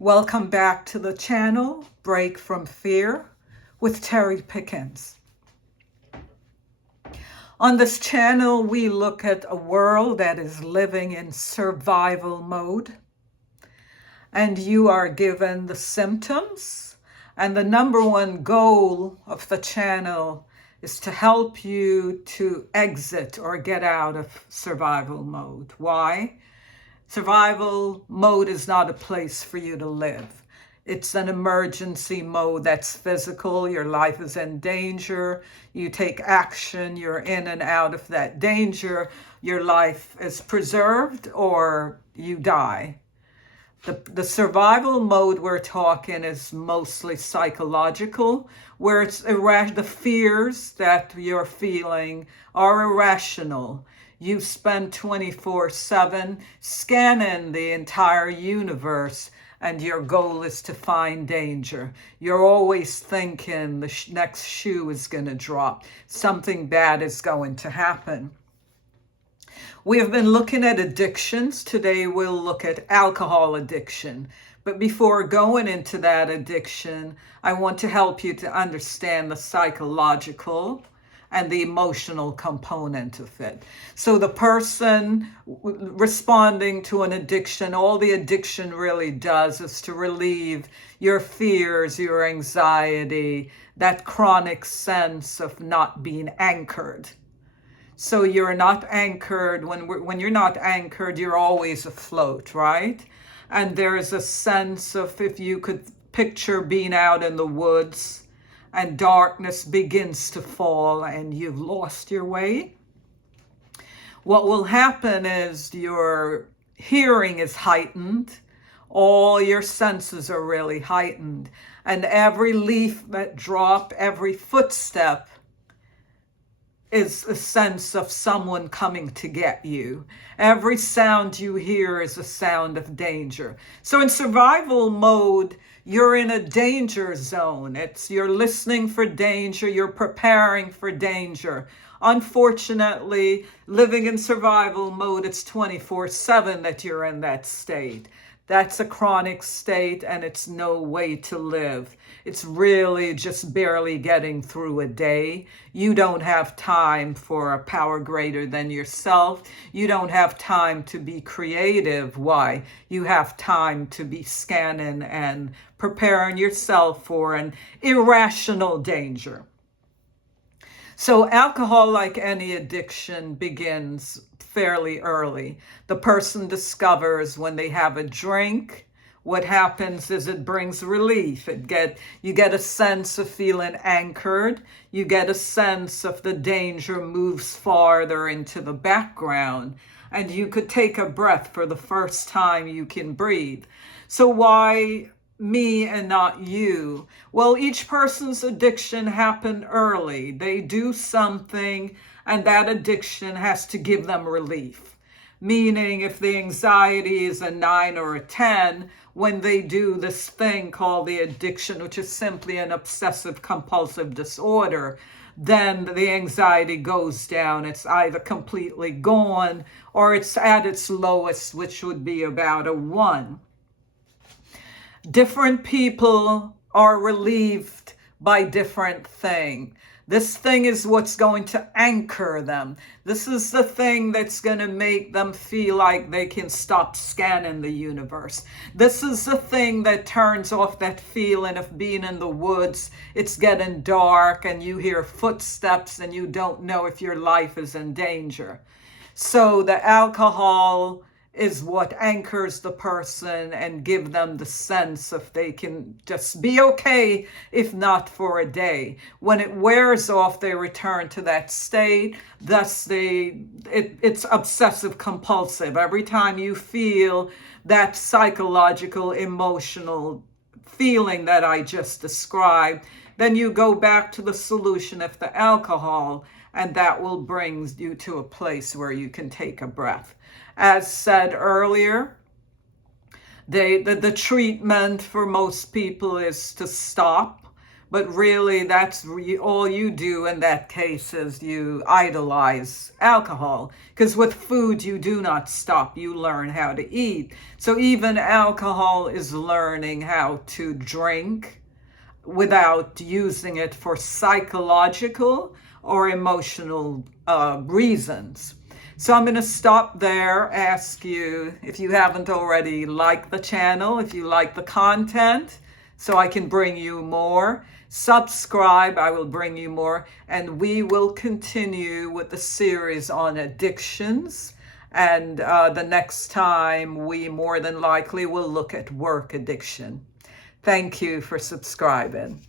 Welcome back to the channel, Break from Fear with Terry Pickens. On this channel, we look at a world that is living in survival mode, and you are given the symptoms, and the number one goal of the channel is to help you to exit or get out of survival mode. Why? Survival mode is not a place for you to live. It's an emergency mode that's physical. Your life is in danger. You take action. You're in and out of that danger. Your life is preserved or you die. The survival mode we're talking is mostly psychological, where it's the fears that you're feeling are irrational. You spend 24/7 scanning the entire universe, and your goal is to find danger. You're always thinking the next shoe is going to drop. Something bad is going to happen. We have been looking at addictions. Today we'll look at alcohol addiction. But before going into that addiction, I want to help you to understand the psychological and the emotional component of it. So the person responding to an addiction, all the addiction really does is to relieve your fears, your anxiety, that chronic sense of not being anchored. So you're not anchored. When you're not anchored, you're always afloat, right? And there's a sense of, if you could picture being out in the woods and darkness begins to fall and you've lost your way, what will happen is your hearing is heightened. All your senses are really heightened. And every leaf that drops, every footstep is a sense of someone coming to get you. Every sound you hear is a sound of danger. So in survival mode, you're in a danger zone. You're listening for danger. You're preparing for danger. Unfortunately, living in survival mode, it's 24/7 that you're in that state. That's a chronic state, and it's no way to live. It's really just barely getting through a day. You don't have time for a power greater than yourself. You don't have time to be creative. Why? You have time to be scanning and preparing yourself for an irrational danger. So alcohol, like any addiction, begins fairly early. The person discovers when they have a drink, what happens is it brings relief. You get a sense of feeling anchored. You get a sense of the danger moves farther into the background, and you could take a breath for the first time you can breathe. So why me and not you? Well, each person's addiction happened early. They do something, and that addiction has to give them relief. Meaning, if the anxiety is a 9 or a 10, when they do this thing called the addiction, which is simply an obsessive compulsive disorder, then the anxiety goes down. It's either completely gone or it's at its lowest, which would be about a 1. Different people are relieved by different things. This thing is what's going to anchor them. This is the thing that's going to make them feel like they can stop scanning the universe. This is the thing that turns off that feeling of being in the woods. It's getting dark and you hear footsteps and you don't know if your life is in danger. So the alcohol is what anchors the person and give them the sense of they can just be okay, if not for a day. When it wears off, they return to that state. Thus, it's obsessive compulsive. Every time you feel that psychological, emotional feeling that I just described, then you go back to the solution of the alcohol, and that will bring you to a place where you can take a breath. As said earlier, the treatment for most people is to stop, But really, that's all you do in that case is you idolize alcohol. Because with food, you do not stop. You learn how to eat. So even alcohol is learning how to drink without using it for psychological or emotional reasons. So I'm going to stop there, ask you if you haven't already, like the channel, if you like the content, so I can bring you more. Subscribe, I will bring you more. And we will continue with the series on addictions. And the next time we more than likely will look at work addiction. Thank you for subscribing.